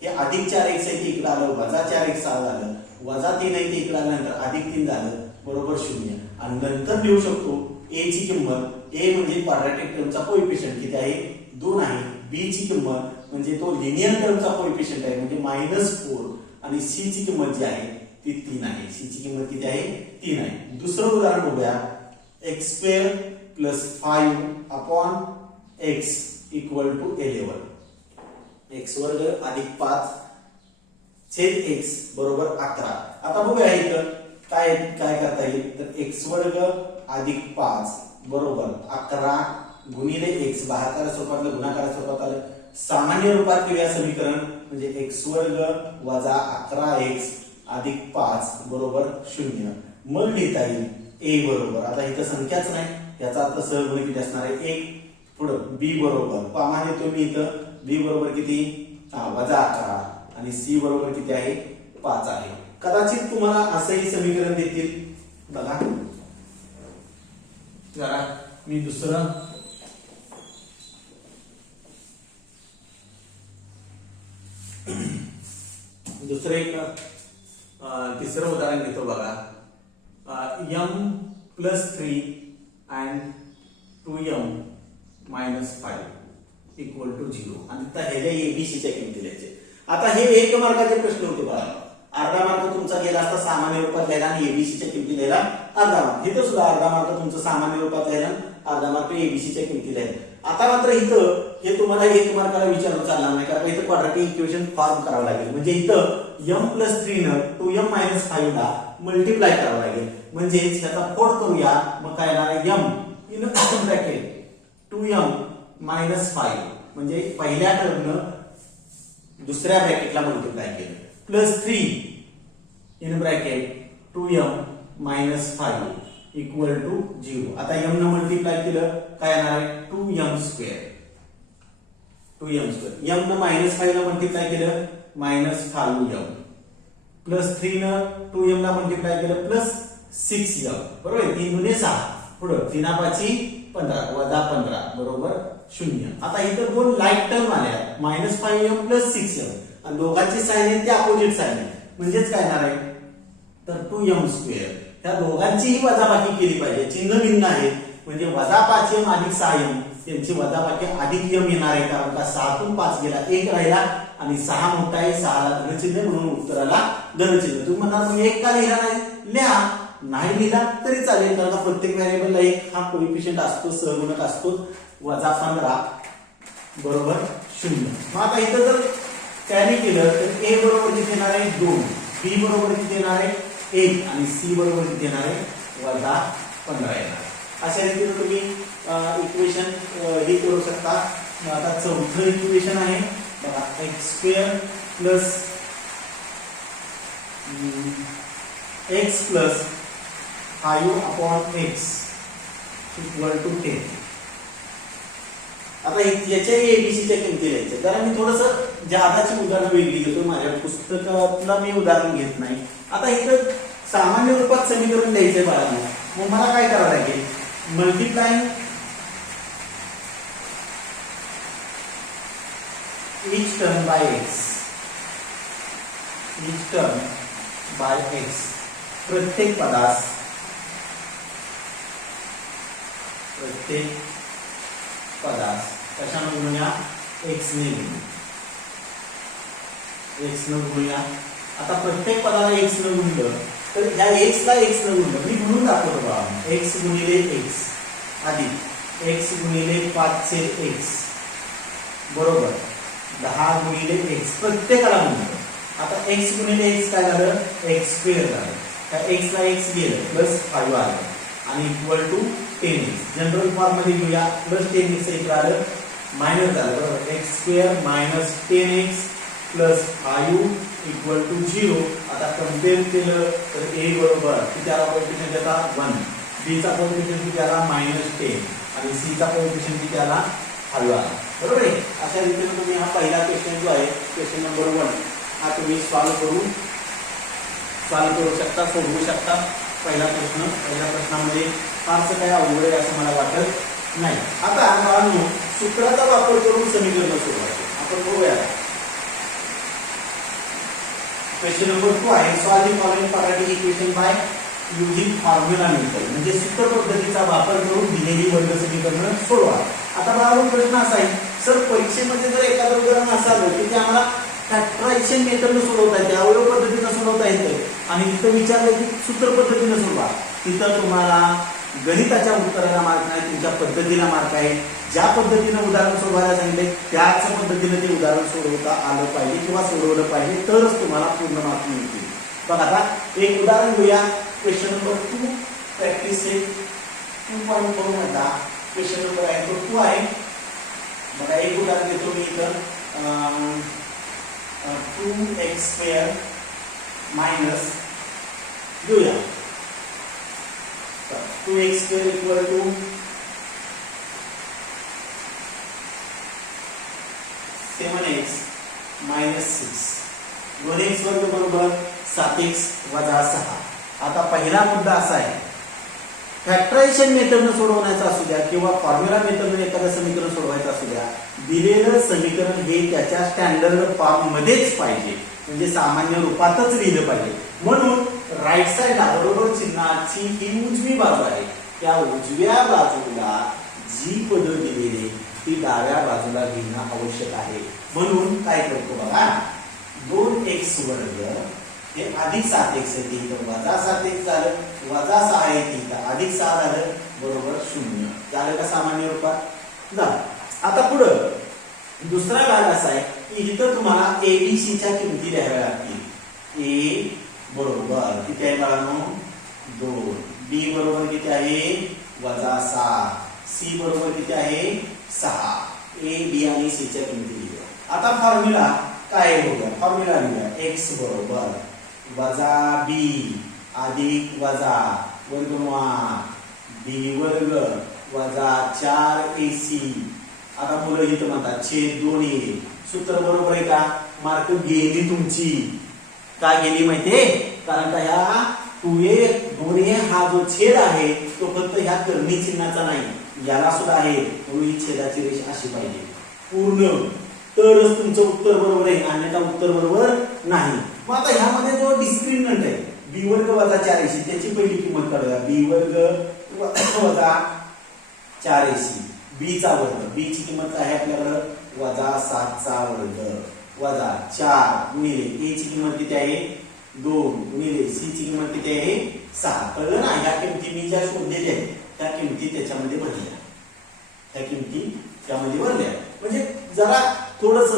हे अधिक 4x आहे ते इकडे आलं, वजा 4x झालं, वजा 3 आहे ते इकडे आल्यानंतर अधिक 3 झालं, बरोबर 0. आणि नंतर लिहू शकतो a ची किंमत, a म्हणजे क्वाड्रॅटिक टर्मचा कोएफिशियंट किती आहे, 2 आहे. b ची किंमत म्हणजे तो लिनियर टर्मचा कोएफिशियंट आहे म्हणजे -4. आणि c ची किंमत जी आहे ती 3 आहे. c ची किंमत किती आहे, 3 आहे. दुसरं उदाहरण बघूया, x square plus 5 upon x equal to 11. x वर्ग अधिक 5 छेद x बरोबर 11. आता बघूया इथं काय काय करता येईल, तर x वर्ग अधिक 5 बरोबर 11 गुणिले x, भागाकार स्वरूपातलं गुणाकार स्वरूपात आलं सामान्य रूपात केलेल्या समीकरण म्हणजे x वर्ग वजा 11x अधिक 5 बरोबर 0. मग लिहिता येईल a बरोबर, आता इथं संख्याच नाही याचा अर्थ सहगुणक किती असणार आहे 1. पुढं b बरोबर पामा देतो मी इथं b बरोबर किती वजा 11 आणि c बरोबर किती आहे 5 आहे. कदाचित तुम्हाला असंही समीकरण देतील बघा. जरा मी दुसरं एक तिसरं उदाहरण घेतो बघा. m + 3 and 2m - 5 = 0 आणि ह्याच्या एबीसीच्या किमती द्यायचे. आता हे 1 मार्काचे प्रश्न होते बघा. अर्धा मार्क तुमचा गेला असता सामान्य रूपात लिहायला आणि एबीसीच्या किमती लिहायला अर्धा मार्क. इथं सुद्धा अर्धा मार्क तुमचं सामान्य रूपात लिहायला, अर्धा मार्क एबीसीच्या किमती लिहायला. आता मात्र इथं हे तुम्हाला 1 मार्काला विचारून चालणार नाही, कारण इथं क्वाड्रॅटिक इक्वेशन फॉर्म करावं लागेल. म्हणजे इथं m + 3 न 2m - 5 ला मल्टिप्लाय करावं लागेल. म्हणजे ह्याचा फोड करूया. मग काय येणार आहे m इन ब्रॅकेट 2m - 5 म्हणजे पहिल्या टर्मनं दुसऱ्या ब्रॅकेटला मल्टिप्लाय केलं प्लस 3 इन ब्रॅकेट 2m - 5 = 0. आता m न मल्टिप्लाय केलं काय येणार आहे 2m². m न -5 ला मल्टिप्लाय केलं -5m प्लस 3 न 2m ला मल्टिप्लाय केलं प्लस 6m बरोबर. 3 दुने 6 पुढं 3 5 15 वजा 15 बरोबर 0. आता इथं दोन लाईक टर्म आल्या -5m प्लस 6m आणि दोघांची साइन आहे ते अपोजिट साइन आहे. म्हणजेच काय येणार आहे तर 2m². त्या दोघांचीही वजाबाकी केली पाहिजे. चिन्ह भिन्न आहे म्हणजे वजा 5m अधिक 6m त्यांची वजाबाकी अधिक m येणार आहे. कारण का 6 तून 5 गेला 1 राहिला आणि 6 मोठा आहे 6 ला धनचिन्ह म्हणून उत्तराला धनचिन्ह. तुम्ही म्हणणार मग 1 का लिहिला नाही? लिहा. नाही लिहिला तरी चालेल, कारण का प्रत्येक व्हेरिएबलला 1 हा कोएफिशियंट असतो, सहगुणक असतो. वजा 15 बरोबर 0. मग आता इथं जर कॅरी केलं तर a बरोबर किती येणार आहे 2, b बरोबर किती येणार आहे 1 आणि c बरोबर किती येणार आहे वजा 15 येणार. अशा रीतीने तुम्ही इक्वेशन हे करू शकता. आता चौथं इक्वेशन आहे बघा x² + x + 5/x = 10. आता याच्या एबीसीच्या किमती द्यायच्या. जरा मी थोडंसं जादाची उदाहरणं वेगळी घेतो, माझ्या पुस्तकातला मी उदाहरण घेत नाही. आता इथं सामान्य रूपात समीकरण द्यायचंय बाळांनो. मग मला काय करावं लागेल multiplying each term by x, प्रत्येक पदास कशाने गुणूया x ने गुणूया. आता प्रत्येक पदाला x ने गुणलं तर ह्या x ला x ने गुणलं मी म्हणून दाखवतो बघा x × x अधिक x × 5/x बरोबर 10 × x प्रत्येकाला गुणलं. आता x × x काय झालं x² झालं. त्या x ला x गेलं प्लस 5 आलं आणि = 10x. जनरल फॉर्म मध्ये घेऊया प्लस 10x इकडे आलं मायनस झालं बरोबर. x² - 10x plus 5 = 0. आता कंपेअर केलं तर a बरोबर किती आला कोएफिशियंट त्याचा 1, b चा कोएफिशियंट किती आला -10 आणि c चा कोएफिशियंट किती आला 5 आला बरोबर आहे. अशा रीतीने तुम्ही हा पहिला क्वेश्चन जो आहे क्वेश्चन नंबर 1 हा तुम्ही सॉल्व करू शकता, सोडवू शकता. पहिल्या प्रश्नामध्ये फारसं काही अवघड आहे असं मला वाटत नाही. आता बाळांनो सूत्राचा वापर करून समीकरण सोडवायचे आपण बघूया. क्वेश्चन नंबर 2 आहे solve the following quadratic equation by using formula method. म्हणजे सूत्र पद्धतीचा वापर करून दिलेली वर्ग समीकरण सोडवा. आता बाळांनो प्रश्न असा आहे सर परीक्षेमध्ये जर एखादं उदाहरण असं आलं की ते आम्हाला फॅक्टरायझेशन मेथडने सोडवता येते, अवयव पद्धतीने सोडवता येते आणि तिथं विचारलं की सूत्र पद्धतीने सोडवा, तिथं तुम्हाला गणिताच्या उत्तराला मार्क नाही, तुमच्या पद्धतीला मार्क आहे. ज्या पद्धतीने उदाहरण सोडवायला सांगितले त्याच पद्धतीने ते उदाहरण सोडवता आलं पाहिजे किंवा सोडवलं पाहिजे तरच तुम्हाला पूर्ण मार्क मिळतील. बघा आता एक उदाहरण घेऊया. क्वेश्चन नंबर 2 प्रॅक्टिस सेट 2.4 मधला क्वेश्चन नंबर आहे तो 2 आहे. बघा एक उदाहरण देतो मी इथं 2x² मायनस घेऊया 2x² equal to 7x minus 6 2x वर्ग बरोबर 7x वजा 6. आता पहिला मुद्दा असा आहे, फॅक्टरायझेशन मेथडनं सोडवण्याचा असू द्या किंवा फॉर्म्युला मेथडनं एखादं समीकरण सोडवायचं असू द्या, दिलेलं समीकरण हे त्याच्या स्टँडर्ड फॉर्म मध्येच पाहिजे, म्हणजे सामान्य रूपातच लिहिलं पाहिजे. म्हणून राईट साइडला बरोबर चिन्हाची ही उजवी बाजू आहे, त्या उजव्या बाजूला जी पद दिलेली ती डाव्या बाजूला लिहिणं आवश्यक आहे. म्हणून काय करतो बघा, 2x वर्ग हे अधिक 7x आहे इथं वजा 7x झालं, वजा 6 आहे इथं अधिक 6 झालं, बरोबर 0 झालं का सामान्य रूपात झालं. आता पुढं दुसरा भाग असा आहे की इथं तुम्हाला ABC च्या किमती द्याव्या लागतील. A बरोबर किती आहे बाळांनो 2, B बरोबर किती आहे वजा 7, C बरोबर किती आहे 6. A, B आणि C च्या किमती लिहूया. आता फॉर्म्युला काय होऊया, फॉर्म्युला लिहूया x बरोबर वजा b अधिक वजा वर्गमूळ b वर्ग वजा 4ac. आता मुलं इथं म्हणतात छेद 2a. सूत्र बरोबर आहे का, मार्क गेली तुमची. का गेली माहितीये, कारण का ह्या 2a 2a हा जो छेद आहे तो फक्त ह्या कर्णी चिन्हाचा नाही, याला सुद्धा आहे. म्हणून ही छेदाची रेषा अशी पाहिजे पूर्ण, तरच तुमचं उत्तर बरोबर आहे, अन्यथा उत्तर बरोबर नाही. मग आता ह्यामध्ये जो डिस्क्रिमिनंट आहे b वर्ग वजा 4ac त्याची पहिली किंमत काढूया. b वर्ग वजा 4ac b चा वर्ग, b ची किंमत आहे आपल्याकडे वजा 7 चा वर्ग वजा 4 गुणिले a ची किंमत किती आहे 2 गुणिले c ची किंमत किती आहे 6. कळलं ना, ह्या किमती मी ज्या शोधलेल्या आहेत त्या किमती त्याच्यामध्ये भरल्या, त्या किमती त्यामध्ये भरल्या. म्हणजे जरा थोडस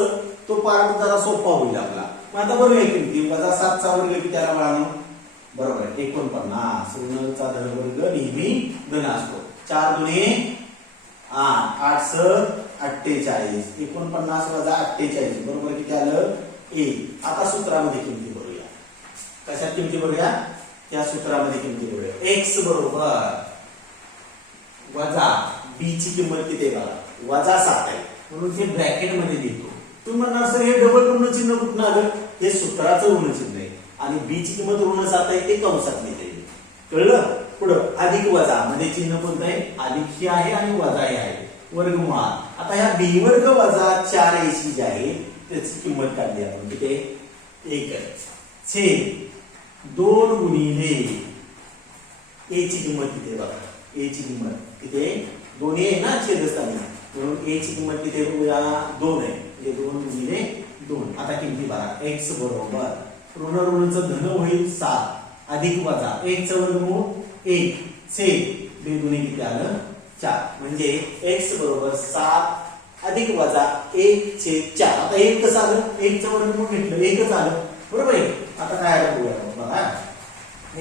तो पार्ट जरा सोपा होईल आपला. मग आता बरोबर किमती वजा 7 चा वर्ग किती आला बाळांनो, बरोबर आहे 49. ऋणचा धन वर्ग नेहमी धन असतो. 4 दुणे 8, 8 स 48, 49 वजा 48 बरोबर किती आलं 1. आता सूत्रामध्ये किमती भरूया. कशात किमती भरूया, त्या सूत्रामध्ये किमती भरूया. x बरोबर वजा b ची किंमत किती आहे बघा वजा 7 आहे, म्हणून ते ब्रॅकेट मध्ये लिहितो. तुम्ही म्हणणार सर हे डबल ऋण चिन्ह कुठून आलं, हे सूत्राचं ऋण चिन्ह आहे आणि b ची किंमत ऋण 7 आहे ते कंसात लिहिते. कळलं. पुढं अधिक वजा मध्ये चिन्ह कोणतं आहे, अधिक हे आहे आणि वजा हे आहे, वर्गमूळ. आता ह्या b वर्ग वजा 4ac जे आहे त्याची किंमत काढली आपण किती 1 छेद 2 गुणिले a ची किंमत किती बघा, a ची किंमत किती 2 आहे ना छेदस्थानी, म्हणून a ची किंमत किती 2 आहे, म्हणजे 2 गुणिले 2. आता किमती बघा x बरोबर ऋण ऋणचं धन होईल 7 अधिक वजा 1 चं वर्गमूळ 1 छेद 2 गुणिले किती आलं 4. म्हणजे x बरोबर 7 अधिक वजा 1 छेद 4. आता 1 कसं आलं, 1 चं वर्गमूळ घेतलं 1च आलं, बरोबर आहे. आता काय आलं बघूया बघा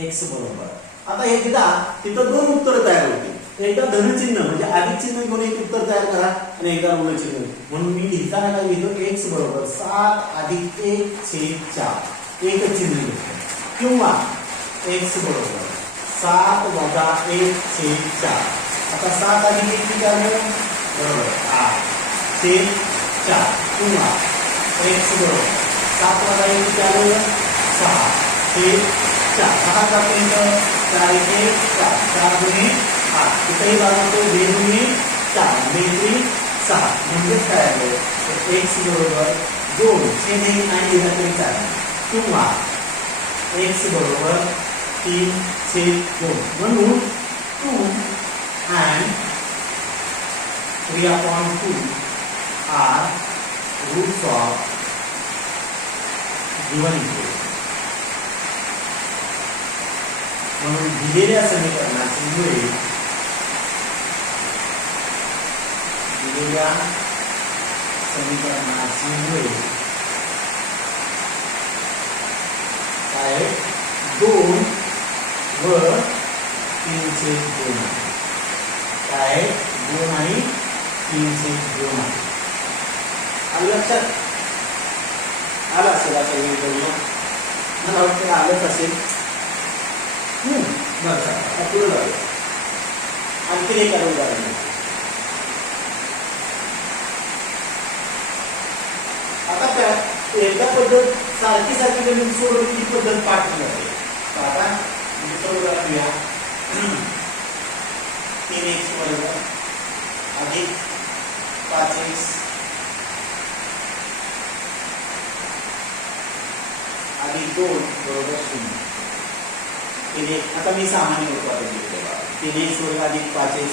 x बरोबर, आता एकदा तिथं 2 उत्तर तयार होतील. एकदा धन चिन्ह म्हणजे अधिक चिन्ह घेऊन एक उत्तर तयार करा आणि एकदा ऋण चिन्ह. म्हणून मी लिहिताना काय लिहितो x बरोबर 7 अधिक 1 छेद 4 एकच चिन्ह घेतो, किंवा x बरोबर 7 वजा 1 छेद 4. आता 7 अधिक 1 किती आलं बरोबर 8 छेद 4, किंवा x बरोबर 7 वजा 1 किती आलं 6 छेद 4. 6 पर्यंत 4 1 4 4 गुणे 8 कितीही बाजू 2 गुणे 4 म्हणजे 6. म्हणजे काय आलं तर x बरोबर 2 छेद 1 आणि लिहिलं तरी चालेल, किंवा x बरोबर 3 छेद 2. म्हणून 2 and 3/2 are roots of given equation. म्हणून दिलेल्या समीकरणाची मुळे काय 2 व 3/2 काय 2 आणि 3/2 आहे. आलं लक्षात? आलं असेल आता हे बोलणं, मला वाटतं आलंच असेल. बरं चला आता पुढे जाऊया. आणखी एक उदाहरण आहे. आता एकदा पद्धत सारखी सारखी गणित सोडवली ती पद्धत पाठ जाते. आता दुसरं उदाहरण घ्या. 3x वर्ग अधिक 5x अधिक 2 बरोबर 0. आता मी सामान्य रूपात घेतलेला 3x वर्ग अधिक 5x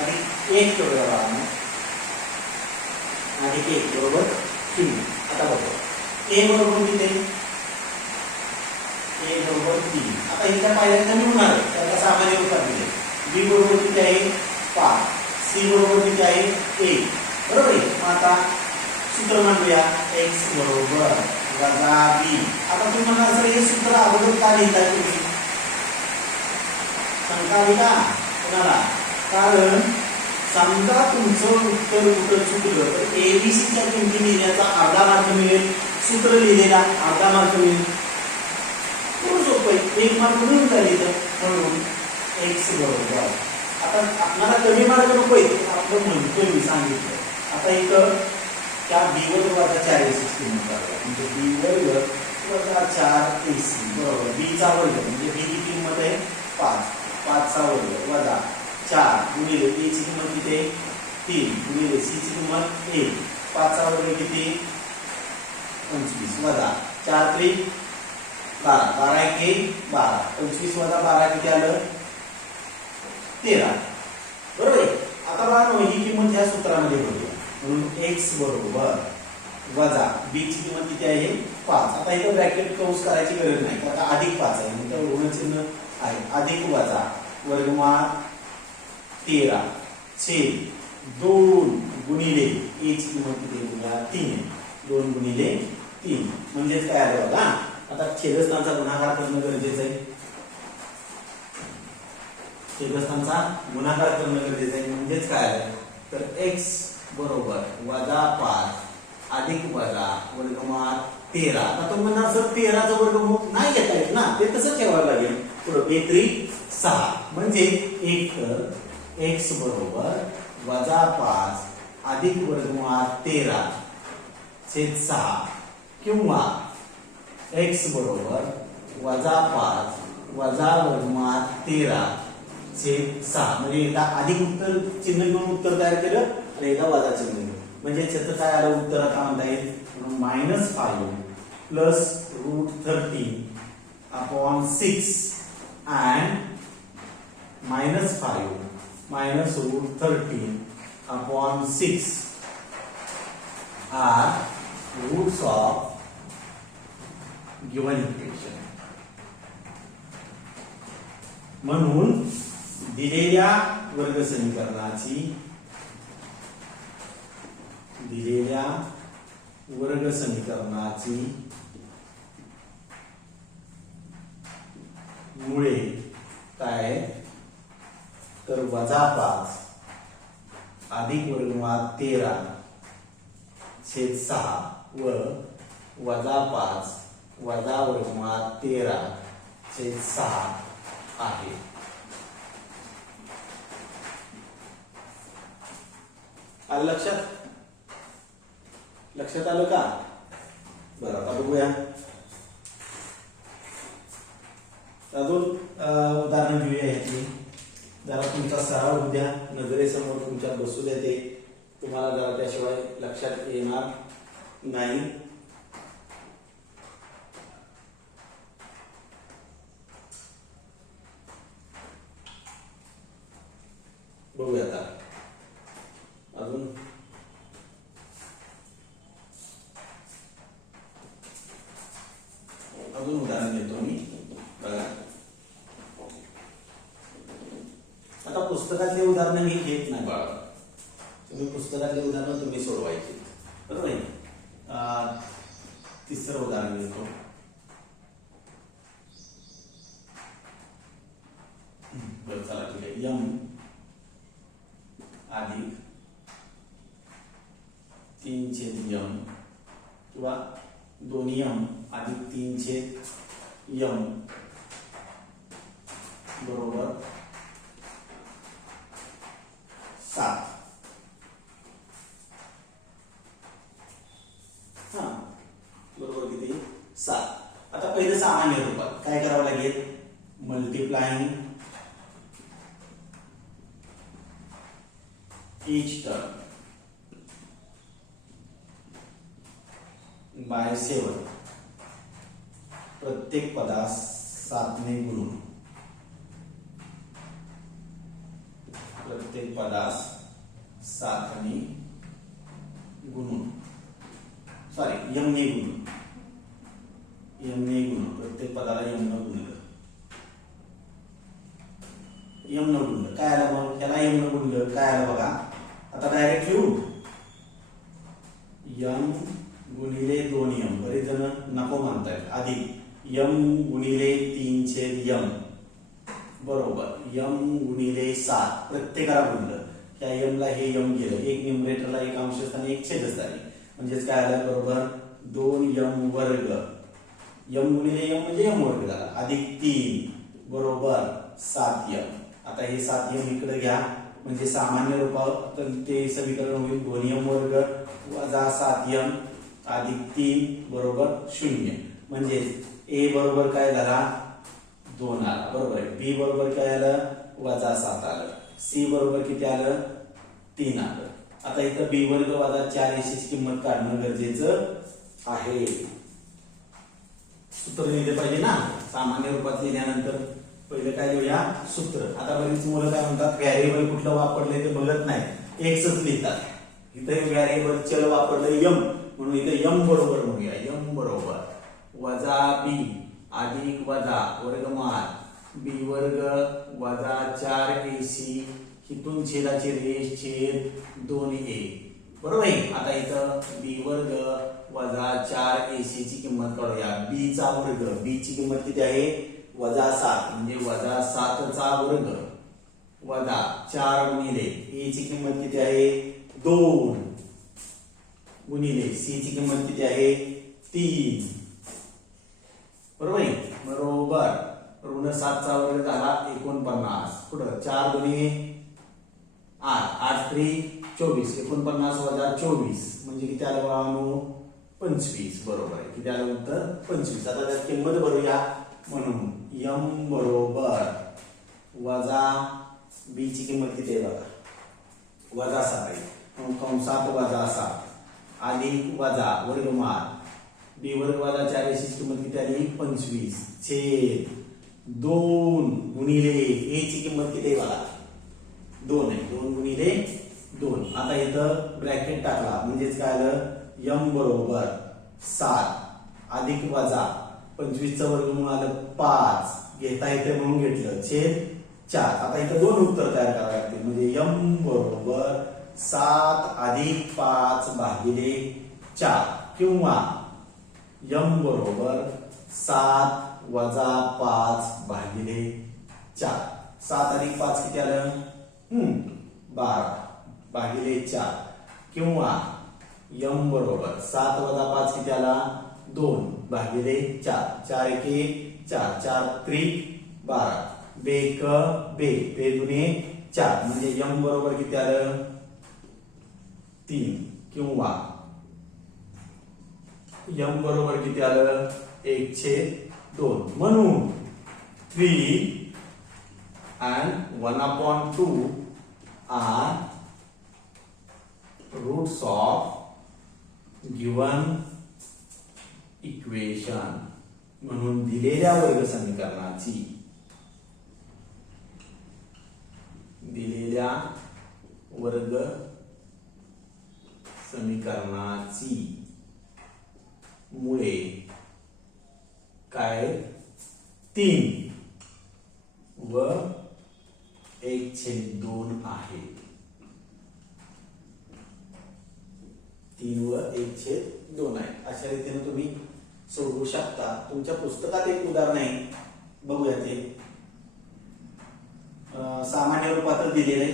अधिक 1 बरोबर अधिक 1 बरोबर 0. आता बघा a बरोबर किती? a बरोबर 3. आता इथल्या पायऱ्या कमी होणार आहे, त्याला सामान्य रूपात दिले. b बरोबर किती आहे? 5. c बरोबर किती आहे? 1. बरोबर आहे. मग आता सूत्र मांडूया. x बरोबर वजा b. आता तुम्ही म्हणा सर हे सूत्र अगोदर का लिहिता तुम्ही? शंका आली का कोणाला? कारण समजा तुमचं उत्तर कुठं चुकलं तर एबीसीच्या किमती लिहिण्याचा अर्धा मार्क मिळेल, सूत्र लिहिलेला अर्धा मार्क मिळेल. खूप सोपं आहे. 1 मार्क मिळून झाली तर म्हणून x बरोबर. आता आपल्याला कमी मार्क नको आहे आपण म्हणतोय मी सांगितलं. आता इथं त्या b वर वजा 4ac किंमत काढूया. म्हणजे b वर्ग वजा 4ac बरोबर b चा वर्ग म्हणजे b ची किंमत आहे 5. 5 चा वर्ग वजा 4 गुणिले a ची किंमत किती आहे? 3 गुणिले c ची किंमत 1. 5 चा वर्ग किती? 25 वजा 4 3 12. 12 1 12. 25 वजा 12 किती आलं? 13. बरोबर आहे. आता बघा ही किंमत ह्या सूत्रामध्ये बघूया. म्हणून x बरोबर वजा b ची किंमत किती आहे? 5. आता इथं ब्रॅकेट क्लोज करायची गरज नाही, आता अधिक 5 आहे म्हणजे ऋण चिन्ह आहे. अधिक वजा वर्गमूळ 13 छेद 2 गुणिले a ची किंमत किती आहे? 3. 2 गुणिले 3 म्हणजे काय आलं बघा. आता छेदस्थानाचा गुणाकार करणं गरजेचं आहे. छेदस्थानाचा गुणाकार करणं गरजेचं आहे. म्हणजेच काय आलं तर x बरोबर वजा 5 अधिक वजा वर्गमूळ 13. आता तुम्ही म्हणणार सर 13 चा वर्गमूळ नाही घेता येत ना, ते तसं ठेवावं लागेल. पुढे a3 6 म्हणजे एक तर x बरोबर वजा 5 अधिक वर्गमूळ 13 छेद 6 किंवा x बरोबर वजा 5 वजा वर्गमूळ 13 छेद 6 म्हणजे एकदा अधिक उत्तर चिन्ह घेऊन उत्तर तयार केलं आणि एकदा वजा चिन्ह घेऊन म्हणजे त्याचं काय आलं उत्तर आता म्हणता येईल -5 plus √13 upon 6 and -5 minus √13 upon 6 are roots of given equation. म्हणून दिलेल्या वर्ग समीकरणाची मुळे काय तर वजा 5 अधिक वर्गमूळ 13 छेद 6 व वजा 5 वजा वर्गमूळ 13 छेद 6 आहे. आलं लक्षात आलं का? बरं आता बघूया अजून उदाहरण घेऊया ह्याची. जरा तुमचा सराव होऊ द्या, नजरेसमोर तुमच्या बसू द्या, ते तुम्हाला जरा त्याशिवाय लक्षात येणार नाही. बघूया आता अजून उदाहरण देतो मी. बघा आता पुस्तकातले उदाहरण मी घेत नाही बाळा, तुम्ही पुस्तकातले उदाहरण तुम्ही सोडवायचे बरोबर आहे. तिसरं उदाहरण घेतो. बरं चला ठीक आहे. अधिक 3/m किंवा 2m अधिक 3/m बरोबर 7. हा बरोबर किती 7. आता पहिलं सामान्य रूपात काय करावं लागेल, मल्टिप्लाइंग each term by 7. प्रत्येक पदास 7 ने गुणून, प्रत्येक पदास 7 ने गुणून, सॉरी m ने गुणून, m ने गुणून, प्रत्येक पदाला m न गुणलं, m न गुणलं काय आलं, मग त्याला m न गुणलं काय आलं बघा. आता डायरेक्ट लिहू, m गुणिले 2m, बरेच जण नको म्हणतायत, अधिक m गुणिले 3/m बरोबर m गुणिले 7, प्रत्येकाला गुणलं, त्या m ला हे m गेलं, एक न्यूमरेटरला एक अंशस्थानी एक छेदस्थानी, म्हणजेच काय आलं बरोबर 2m वर्ग, m गुणिले m म्हणजे m वर्ग झाला, अधिक 3 बरोबर 7m. आता हे 7m इकडे घ्या, म्हणजे सामान्य रूपात ते समीकरण होईल 2m वर्ग वजा 7m अधिक 3 बरोबर 0. म्हणजे a बरोबर काय झाला 2 आला बरोबर, b बरोबर काय आलं वजा 7 आलं, c बरोबर किती आलं 3 आलं. आता इथं b वर्ग वजा 4ac ची किंमत काढणं गरजेचं आहे. सूत्र लिहिले पाहिजे ना, सामान्य रूपात लिहिल्यानंतर पहिलं काय लिहूया सूत्र. आता बरीच मुलं काय म्हणतात व्हेरिएबल कुठलं वापरलंय ते बघत नाही, एक्सच लिहितात. इथे व्हेरिएबल चल वापरलंय m, म्हणून इथे m बरोबर म्हणूया, m बरोबर वजा b अधिक वजा वर्गमूळ b वर्ग वजा 4ac हिथून छेदाची रेष छेद 2a बरोबर आहे. आता इथं b वर्ग वजा 4ac ची किंमत काढूया, b चा वर्ग, b ची किंमत किती आहे वजा 7, म्हणजे वजा 7 चा वर्ग वजा 4 गुणिले a ची किंमत किती आहे 2 गुणिले c ची किंमत किती आहे 3 बरोबर आहे. बरोबर ऋण 7 चा वर्ग झाला 49, पुढे 4 गुणिले 8, 8 3 24, 49 वजा 24 म्हणजे किती आलं बाळांनो 25 बरोबर आहे. किती आलं उत्तर 25. आता त्यात किंमत भरूया, म्हणून m बरोबर वजा b ची किंमत किती आहे बघा वजा 7 आहे, म्हणून कंसात वजा 7 अधिक वजा वर्गमूळ b वर्ग वजा 4ac ची किंमत किती आली 25 छेद 2 गुणिले a ची किंमत किती आहे बघा 2 आहे, 2 गुणिले 2. आता इथं ब्रॅकेट टाकला म्हणजेच काय आलं m बरोबर 7 अधिक वजा 25 चा वर्गमूळ आलं 5, घेता येते म्हणून घेतलं छेद 4. आता इथं दोन उत्तर तयार करावे लागतील, म्हणजे m बरोबर 7 अधिक 5 भागिले 4 किंवा m बरोबर 7 वजा 5 भागिले 4. 7 अधिक 5 किती आलं 12 भागिले 4 किंवा m बरोबर 7 वजा 5 किती आला 2 भागिले 4, 4 एके 4, 4 त्रिक 12, बेक बे, बे दुने 4, म्हणजे m बरोबर किती आलं 3 किंवा m बरोबर किती आलं 1/2. म्हणून 3 and 1/2 are roots of given equation. म्हणून दिलेल्या वर्ग समीकरणाची, दिलेल्या वर्ग समीकरणाची मुळे काय 3 व 1/2 आहे. 3 व 1/2 आहे. अशा रीतीने तुम्ही सोडवू शकता. तुमच्या पुस्तकात एक उदाहरण आहे, बघूया ते. सामान्य रूपात दिलेले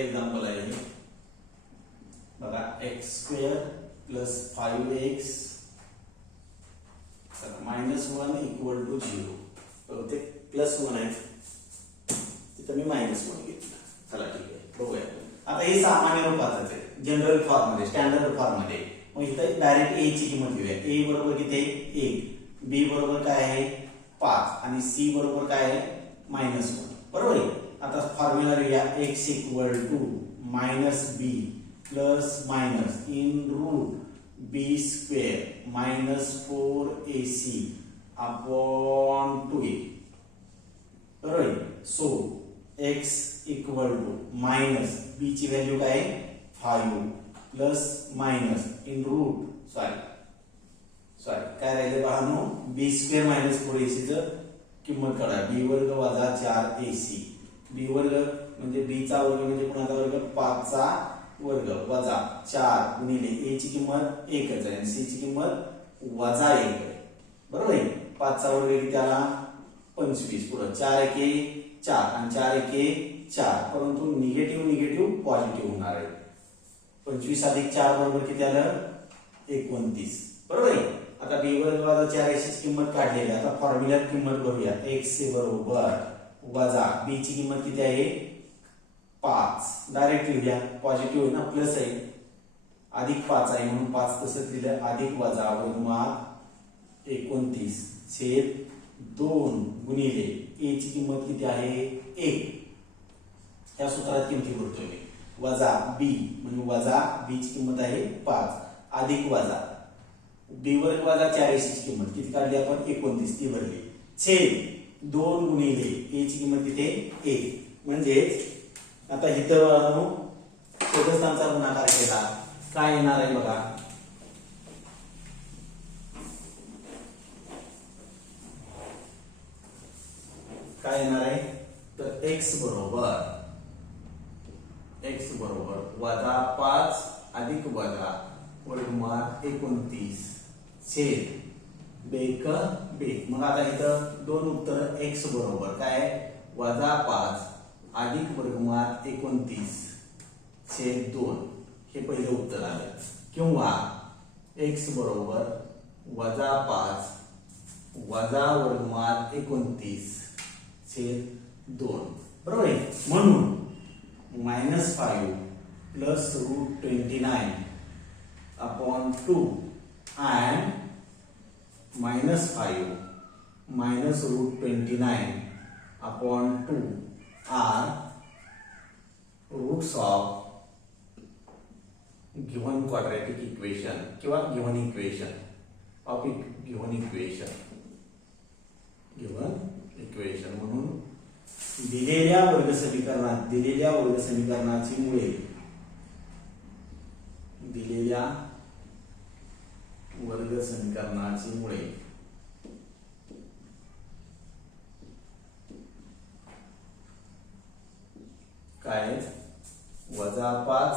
एक्झाम्पल आहे हे. बघा x square plus 5x -1 equal to 0. ते +1 आहे, तिथं मी -1 घेतलं. चला ठीक आहे, बघूया. आता हे सामान्य रूपातच आहे, जनरल फॉर्म मध्ये, स्टँडर्ड फॉर्म मध्ये. मग इथं डायरेक्ट a ची किंमत घेऊया. a बरोबर किती आहे 1, b बरोबर काय आहे 5 आणि c बरोबर काय आहे -1. बरोबर आहे. आता फॉर्म्युला लिहूया x equal to -b plus minus in root b square -4ac upon 2a. बरोबर आहे. So x equal to minus b ची व्हॅल्यू काय आहे 5 plus minus in root sorry काय राहिले बाळांनो b स्क्वेअर -4ac चं किंमत काढा. b वर्ग वजा 4ac. b वर्ग म्हणजे b चा वर्ग म्हणजे कुणाचा वर्ग 5 चा वर्ग वजा 4 गुणिले a ची किंमत 1 आहे आणि c ची किंमत वजा 1 आहे. बरोबर आहे. 5 चा वर्ग किती आला 25. पुढे 4 एके 4 आणि 4 एके 4, परंतु निगेटिव्ह पॉझिटिव्ह होणार आहे. 25 अधिक 4 बरोबर किती आलं 29. बरोबर आहे. आता b वर्ग वजा 4ac ची किंमत काढलेली आहे. आता फॉर्म्युल्यात किंमत बघूया. x बरोबर वजा b ची किंमत किती आहे 5. डायरेक्ट लिहूया, पॉझिटिव्ह आहे ना, प्लस आहे, अधिक 5 आहे म्हणून 5 तसंच लिहिलं. अधिक वजा वर्गमुळात 29 छेद 2 गुणिले a ची किंमत किती आहे 1. या सूत्रात किमती भरतोय मी. वजा b म्हणजे वजा b ची किंमत आहे 5 अधिक वजा b वर्ग वजा 4ac ची किंमत किती काढली आपण 29 ती भरली. छेद 2 गुणिले a ची किंमत किती 1. म्हणजे आता इथं चतुर्थांचा गुणाकार केला काय येणार आहे बघा. काय येणार आहे तर x बरोबर वजा 5 अधिक वजा वर्गमुळात 29 छेद बेक बेक. मग आता इथं दोन उत्तर x बरोबर काय वजा 5 अधिक वर्गमुळात 29 छेद 2 हे पहिले उत्तर आलं. किंवा x बरोबर वजा 5 वजा वर्गमुळात 29 छेद 2. बरोबर आहे. म्हणून -5 plus route 29 upon 2 and -5 minus root 29 upon 2 are roots of given quadratic equation किंवा given equation of given equation. म्हणून दिलेल्या वर्गसमीकरणाची मुळे काय वजा 5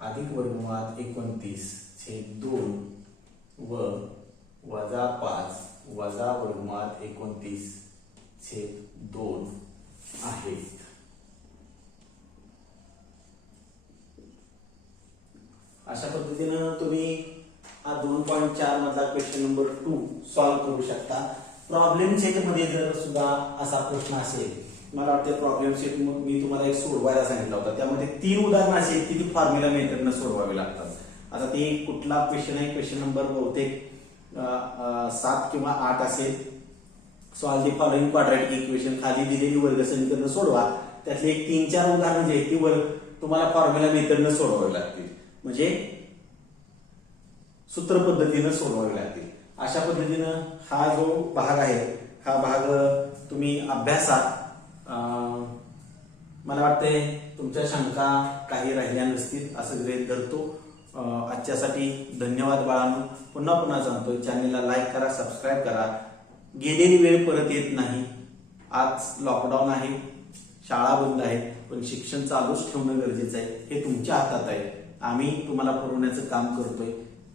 अधिक वर्गमुळात 29 छेद 2 व वजा 5 वजा वर्गमुळात 29 छेद 2 आहेत. अशा पद्धतीनं तुम्ही हा 2.4 मधला क्वेश्चन नंबर 2 सॉल्व्ह करू शकता. प्रॉब्लेम सेट मध्ये जर सुद्धा असा प्रश्न असेल, मला वाटतं प्रॉब्लेम सेट मी तुम्हाला एक सोडवायला सांगितला होता, त्यामध्ये 3 उदाहरणं अशी आहेत की ती फॉर्म्युला मेथडनं सोडवावी लागतात. आता ते कुठला क्वेश्चन आहे, क्वेश्चन नंबर बहुतेक 7 किंवा 8 असेल. Solve the following quadratic equation. खाली दिलेली वर्ग समीकरण सोडवा. त्यातले एक 3-4 उदाहरणं जे आहेत ती तुम्हाला फॉर्म्युला मेथडनं सोडवावी लागतील, म्हणजे सूत्र पद्धतीनं सोडवावी लागतील. अशा पद्धतीनं हा जो भाग आहे हा भाग तुम्ही अभ्यासात मला वाटतंय तुमच्या शंका काही राहिल्या नसतील असं गृहीत धरतो. आजच्यासाठी धन्यवाद बाळांनो. पुन्हा सांगतोय, चॅनलला लाईक करा, सबस्क्राईब करा. गेलेली वेळ परत येत नाही. आज लॉकडाऊन आहे, शाळा बंद आहे, पण शिक्षण चालूच ठेवणं गरजेचं आहे. हे तुमच्या हातात आहे. आम्ही तुम्हाला पुरवण्याचं काम करतोय.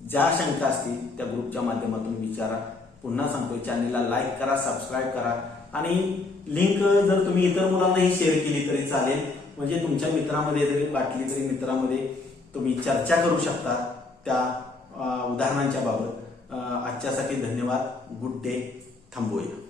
ज्या शंका असतील त्या ग्रुपच्या माध्यमातून विचारा. पुन्हा सांगतोय, चॅनलला लाईक करा, सबस्क्राईब करा आणि लिंक जर तुम्ही इतर मुलांनाही शेअर केली तरी चालेल. म्हणजे तुमच्या मित्रामध्ये जरी वाटली तरी मित्रामध्ये तुम्ही चर्चा करू शकता त्या उदाहरणांच्या बाबत. आजच्यासाठी धन्यवाद. Good day. थांबूया.